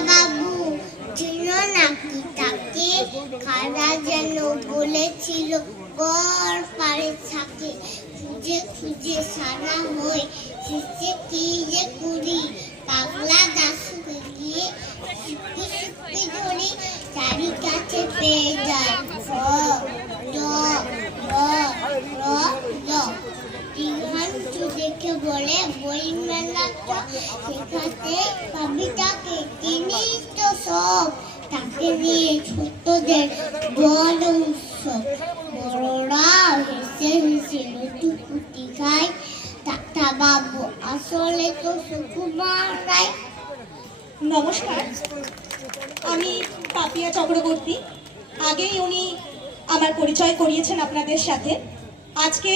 বাবু চিনো নাকি তাকে? খারা যেন বলেছিল পর পারে থাকে, খুঁজে খুঁজে সারা হই শেষে কি যে করি? পাগলা দাসুকে গিয়ে সুপি সুপি ধরে চারি কাছে পেয়ে যায়। ড র র ল টিহান্টু দেখে বলে বই মেলা শেখাতে কবিতাকে তিনি তো সব তাকে নিয়ে ছোটদের বড় উৎসব। বড়রা হেসে হেসে লুটুপুটি খায়। টাটা বাবু আসলে তো সুকুমার রায়। নমস্কার। আমি পাপিয়া চক্রবর্তী। আগেই উনি আমার পরিচয় করিয়েছেন আপনাদের সাথে। আজকে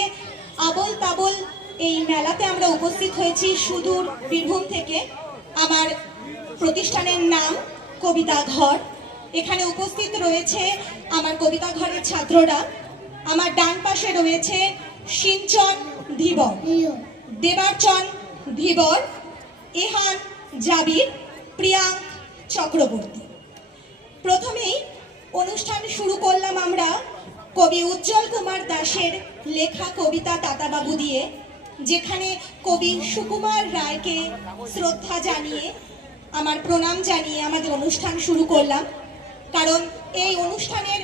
আবল তাবল এই মেলাতে আমরা উপস্থিত হয়েছি সুদূর বীরভূম থেকে আমার প্রতিষ্ঠানের নাম কবিতা ঘর। এখানে উপস্থিত রয়েছে আমার কবিতা ঘরের ছাত্ররা। আমার ডান পাশে রয়েছে সিঞ্চন ধীবর, দেবার্চন ধীবর, এহান জাবির, প্রিয়াঙ্ক চক্রবর্তী। প্রথমেই অনুষ্ঠান শুরু করলাম আমরা কবি উজ্জ্বল কুমার দাসের লেখা কবিতা তাতাবাবু দিয়ে। যেখানে কবি সুকুমার রায়কে শ্রদ্ধা জানিয়ে, আমার প্রণাম জানিয়ে আমাদের অনুষ্ঠান শুরু করলাম। কারণ এই অনুষ্ঠানের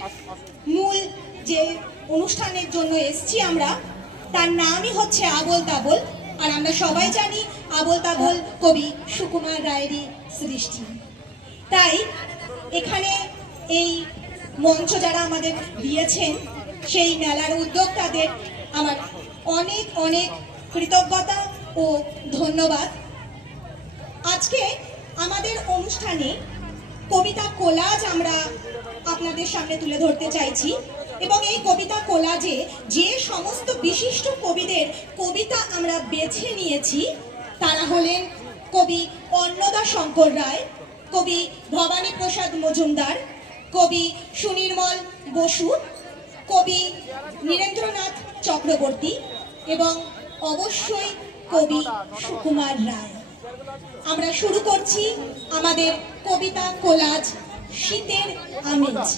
মূল যে অনুষ্ঠানের জন্য এসছি আমরা, তার নামই হচ্ছে আবল তাবল। আর আমরা সবাই জানি আবল তাবল কবি সুকুমার রায়েরই সৃষ্টি। তাই এখানে এই মঞ্চ যারা আমাদের দিয়েছেন, সেই মেলার উদ্যোক্তাদের আমার অনেক অনেক কৃতজ্ঞতা ও ধন্যবাদ। আজকে আমাদের অনুষ্ঠানে কবিতা কোলাজ আমরা আপনাদের সামনে তুলে ধরতে চাইছি এবং এই কবিতা কোলাজে যে সমস্ত বিশিষ্ট কবিদের কবিতা আমরা বেছে নিয়েছি, তারা হলেন কবি অন্নদা শঙ্কর রায়, কবি ভবানী প্রসাদ মজুমদার, কবি সুনির্মল বসু, কবি নীরেন্দ্রনাথ চক্রবর্তী এবং অবশ্যই কবি সুকুমার রায়। আমরা শুরু করছি আমাদের কবিতা কোলাজ, শীতের আমেজ।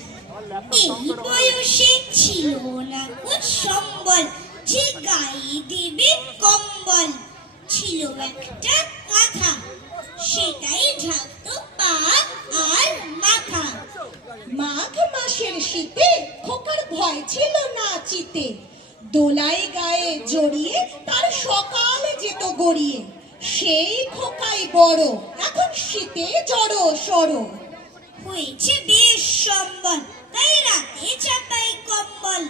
এই বয়সে ছিল না সম্বল যে গায়ে দেবে কম্বল। ছিল একটা কাঁথা, সেটাই ঢাকতো পা আর মাথা। মাঘ মাসের শীতে খোকার ভয় ছিল না চিতে। দোলাই গায়ে জড়িয়ে তার সকাল যেত গড়িয়ে। সেই খোকাই বড় এখন শীতে জড় সড়। হয়েছে বেশ সম্বল তাই রাতে চাপাই কম্বল।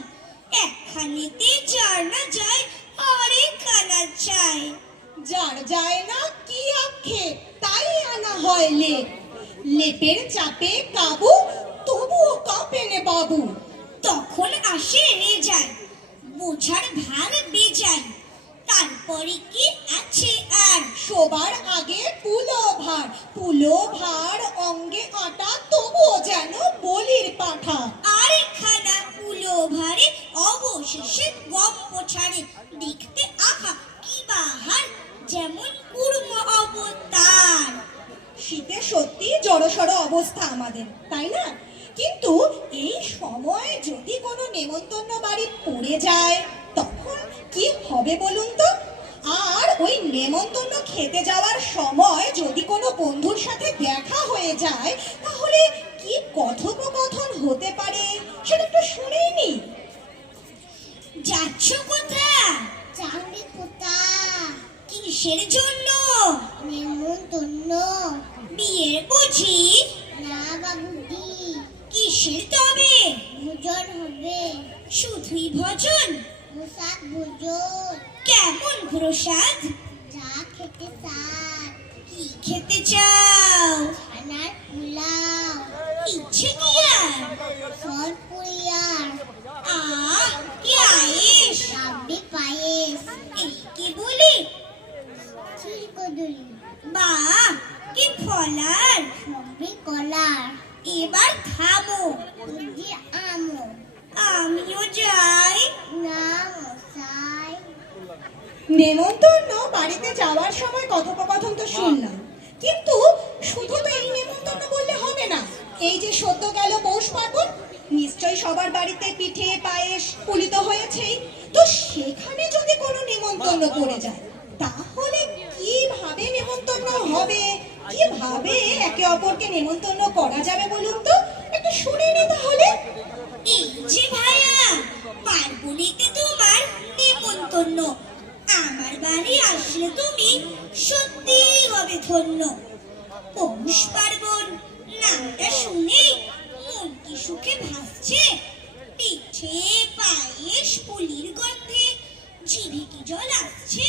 একখানিতে চার না যায় আরেক খানা চাই যার যায় না কি আক্ষে তাই আনা হয় লেপ। লেপের চাপে কাবু তবুও কাঁপে নে বাবু। তখন আসে রেজাল বোঝার ভার বেজাল তারপরে কি আছে আর? সবার আগে পুলো ভার পুলো ভার অঙ্গে আটা, তবুও যেন বলির পাঠা। আরেকখানা উলো ভারে অবশেষে গম পোছারে দেখতে আহা, কি বাহার! যেমন কুর্ম অবতার। শীতে সত্যি জড়সড় অবস্থা আমাদের, তাই না? কিন্তু সময় যদি কোনো নেমন্তন্ন বাড়ি পড়ে যায়, তখন কি হবে বলুন তো? আর ওই নেমন্তন্ন খেতে যাওয়ার সময় যদি কোনো বন্ধুর সাথে দেখা হয়ে যায়, তাহলে কি কথোপকথন নেমন্তন্ন বাড়িতে যাওয়ার সময় কথোপকথন তো শুনলাম। কিন্তু শুধু তো এই নেমন্তন্ন বললে হবে না, এই যে সদ্য গেল পৌষ পার্বণ, নিশ্চয়ই সবার বাড়িতে পিঠে, পায়েস পুলিত হয়েছেই। তো সেখানে যদি কোনো নেমন্তন্ন করে যায়, তাহলে কীভাবে নেমন্তন্ন হবে? কীভাবে একে অপরকে নেমন্তন্ন করা যাবে বলুন তো? আসলে তুমি সত্যি হবে ধন্য পৌষ পার্বণ, নামটা শুনে মন কি সুখে ভাসছে? পিঠে পায়েস পুলির গন্ধে জিভে কি জল আসছে?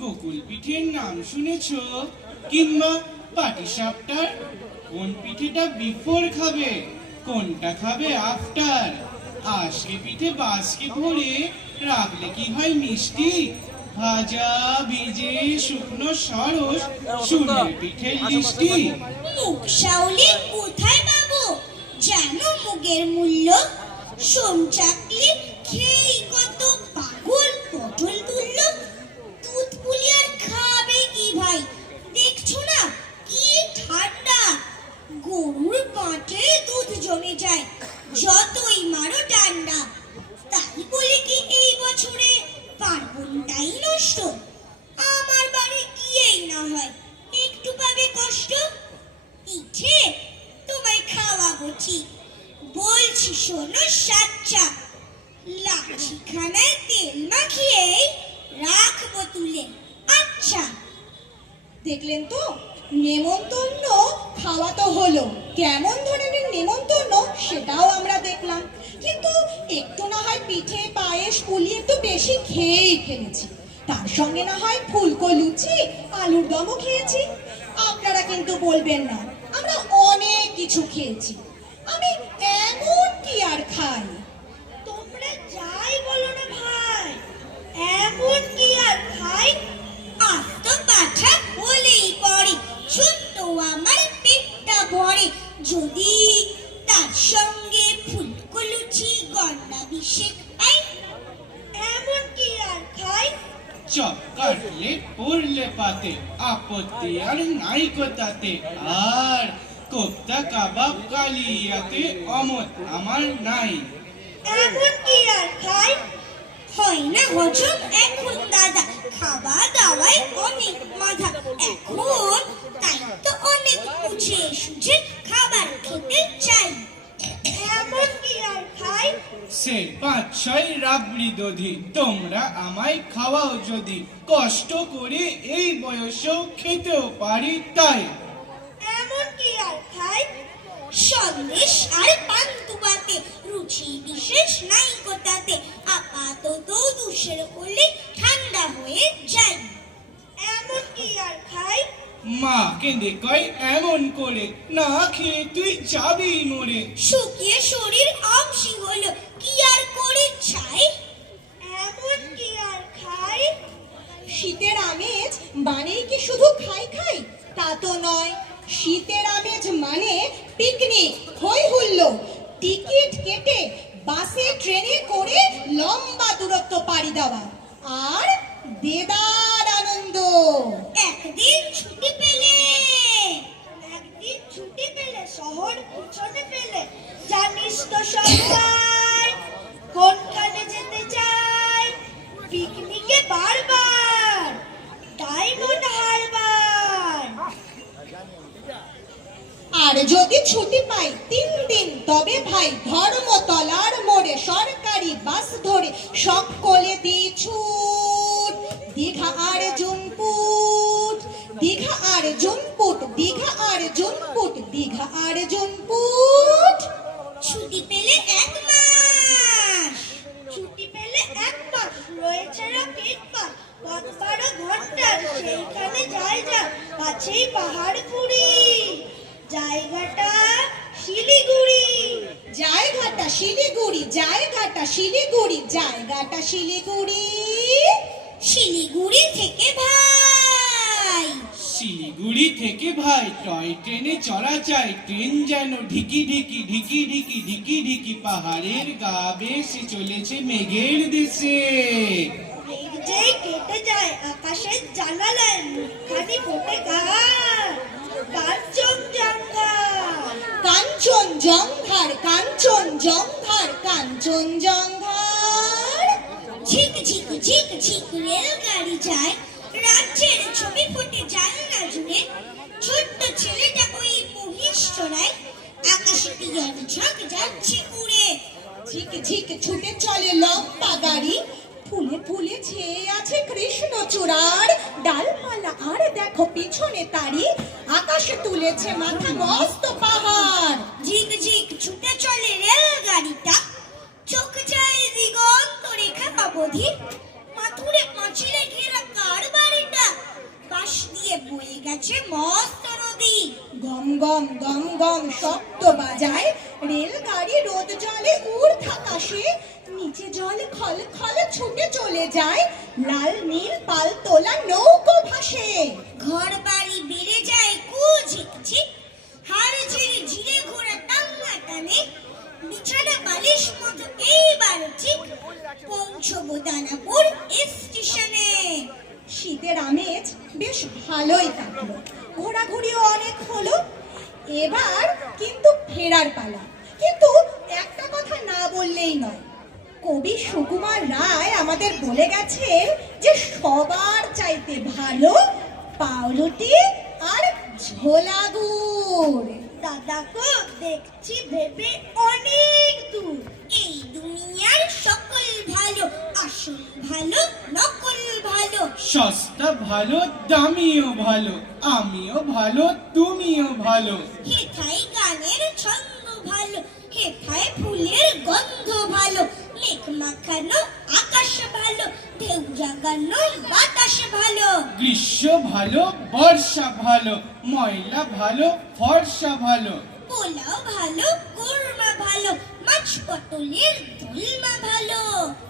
গোকুল পিঠের নাম শুনেছ? কিংবা পাটিসাপটার? কোন পিঠেটা বিফোর খাবে? কোনটা খাবে আফটার আজকে পিঠে বাসকে ভরে রাখলে কি হয় মিষ্টি? ভাজা ভিজে শুকনো সরস শুনে পিঠের লিষ্টি। মুখ সাউলি কোথায় পাবো? জানো মুগের মূল্য? সোম চাকলি খেয়েই কত পাগল পটল তুলল? দুধ পুলি আর খাবে কি ভাই? দেখছ না কি ঠান্ডা? গরুর পাটে দুধ জমে যায়। যতই মারো ঠান্ডা পার্বণটাই আমার বাড়ি গিয়েই না হয়। একটু পাবে কষ্ট? পিঠে তোমায় খাওয়াবো ঠিক। বলছি শোনো সাচ্চা, লাঠিখানায় তেল মাখিয়ে রাখব তুলে। আচ্ছা। দেখলেন তো, নেমন্তন্ন খাওয়া তো হলো। কেমন ধরনের নেমন্তন্ন সেটাও আমরা দেখলাম। কিন্তু একটু না হয় পিঠে পায়েস পুলি একটু বেশি খেয়েই ফেলেছি। তার সঙ্গে না হয় ফুলকো লুচি, আলুর দমও খেয়েছি। আপনারা কিন্তু বলবেন না, আমরা অনেক কিছু খেয়েছি। আমি এমন কি আর খাই? তোমরা যাই বলো না ভাই, এমন কি আর খাই? আস্ত পাঠা বলেই পড়ে, ছোট্ট আমার পেটটা ভরে। যদি পড়লে পাতে, আপত্তি আর নাই কোথাতে। আর কোপ্তা কাবাব কালিয়াতে অমত আমার নাই। এমন কি আর খাই হয় না হজম? এখন দাদা, খাওয়া দাওয়ায় অনেক মাথা। এখন তাই তো অনেক বুঝে সুঝে খাবার খেতে চাই এমন কি আর খাই সে পাঁচ ছয় রাবড়ি দধি তোমরা আমায় খাওয়াও যদি কষ্ট করে এই বয়সেও খেতেও পারি তাই। এমন কি আর খাই সন্দেশ আর পান্তুবাতে রুচি বিশেষ নাই কোটাতে আপাতত দুষের হলে ঠান্ডা হয়ে যায় এমন কি আর খাই মা কেঁদে কয় এমন করে না খেয়ে তুই যাবি মরে? শুকিয়ে শরীর আমসি হলো কি আর করে চাই এমন কি আর খাই শীতের আমেজ মানেই কি শুধু খাই খাই, তা তো নয়। শীতের আমেজ মানে পিকনিক হই হুল্লো টিকিট কেটে বাসে, ট্রেনে করে লম্বা দূরত্ব পাড়ি দেওয়া। আর দেদার আনন্দ একদিন ছুটি পেলে একদিন ছুটি পেলে শহর পিছনে ফেলে জানিস তো সবাই কোনখানে যেতে চাই পিকনিকে বারবার ডায়মন্ড হারবার আর যদি ছুটি পাই তিন দিন, তবে ভাই ধর্মতলার মোড়ে সরকারি বাস ধরে সকলে দি ছুট দীঘা আর জুনপুট, দীঘা আর জুনপুট, দীঘা আর জুনপুট, দীঘা আর জুনপুট। ছুটি পেলে এক মাস। ছুটি পেলে এক মাস। রয়েছে রকেট পাস পথ বারো ঘণ্টার সেইখানে যাই যা কাছেই পাহাড় পুরি জায়গাটা শিলিগুড়ি। জায়গাটা শিলিগুড়ি জায়গাটা শিলিগুড়ি জায়গাটা শিলিগুড়ি। শিলিগুড়ি থেকে ভাই। শিলিগুড়ি থেকে ভাই টয় ট্রেনে চড়া চাই ট্রেন যেন ঢিকি ঢিকি ঢিকি ঢিকি ঢিকি ঢিকি পাহাড়ের গা বেশি চলেছে মেঘের দেশে। যেই কেটে যায় আকাশের জানালায় মুখখানি ফোটে গান কাঞ্চনজঙ্ঘা কাঞ্চন জঙ্ঘার কাঞ্চন জঙ্ঘার কাঞ্চন জঙ্ঘার ঝিক ঝিক ঝিক ঝিক রেলগাড়ি যায়। রাজ্যের ছবি ফুটে জানলা জুড়ে। ছোট্ট ছেলেটা ওই মহিষ চড়ায় আকাশে টিয়ার ঝাঁক যাচ্ছে উড়ে। ঝিক ঝিক ছুটে চলে লম্বা গাড়ি। ফুলে ফুলে ছেয়ে আছে কৃষ্ণ চূড়ার। ডালপালা আর দেখো পিছনে তারি। আকাশে তুলেছে মাথা মস্ত অবধি মাথুরে ঘেরা কার বাড়িটা পাশ দিয়ে বয়ে গেছে মস্ত নদী। গম গম গম গম বাজায়, রেলগাড়ি রোদ জলে উড় থাকা সে নিচে জল খল খল ছুটে চলে যায়, লাল নীল পাল তোলা নৌকো ভাসে ঘর বাড়ি বেড়ে যায় কু ঝিক ঝিক হাড় ঝিরে ঝিরে ঘোরা টাঙ্গা টানে বিছানা বালিশ মতো এইবার ঠিক পৌঁছবো দানাপুর স্টেশনে শীতের আমেজ বেশ ভালোই কাটলো ঘোরাঘুরিও অনেক হলো এবার কিন্তু ফেরার পালা। কিন্তু একটা কথা না বললেই নয়, কবি সুকুমার রায় আমাদের বলে গেছে যে সবার চাইতে ভালো পাউরুটি আর ঝোলা গুড়। দাদাকে দেখছি ভেবে অনেক দূর। এই দুনিয়ার সকল ভালো আসল ভালো নকল ভালো। সস্তা ভালো দামিও ভালো আমিও ভালো তুমিও ভালো। হেথায় গানের ছন্দ ভালো হেথায় ফুলের গন্ধ ভালো মেঘ মাখানো আকাশ ভালো ঢেউ জাগানো বাতাস ভালো। গ্রীষ্ম ভালো বর্ষা ভালো ময়লা ভালো ফর্সা ভালো। পোলাও ভালো কোরমা ভালো মাছ পটলের দোলমা ভালো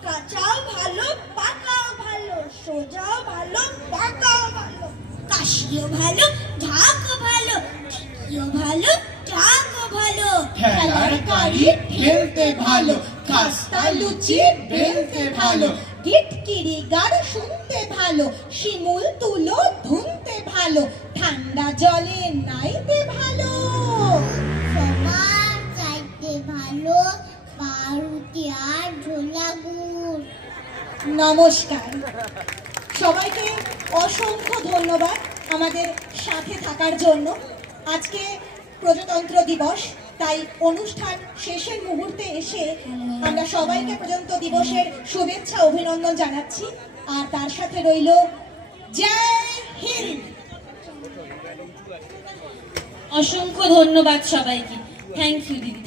কাঁচাও ভালো পাকাও ভালো সোজাও ভালো পাকাও ভালো কাশিও ভালো ঢাকও ভালো টিকিও ভালো টাকও ভালো ঠেলার গাড়ি ঠেলতে ভালো খাস্তা লুচি বেলতে ভালো গিটকিরি গাড় শুনতে ভালো শিমুল তুলো ধুনতে ভালো ঠান্ডা জলে নাইতে ভালো। সবার চাইতে ভালো নমস্কার। সবাইকে অসংখ্য ধন্যবাদ আমাদের সাথে থাকার জন্য। আজকে প্রজাতন্ত্র দিবস তাই অনুষ্ঠান শেষের মুহূর্তে এসে আমরা সবাইকে প্রজাতন্ত্র দিবসের শুভেচ্ছা অভিনন্দন জানাচ্ছি। আর তার সাথে রইল জয় হিন্দ! অসংখ্য ধন্যবাদ সবাইকে। থ্যাংক ইউ দিদি।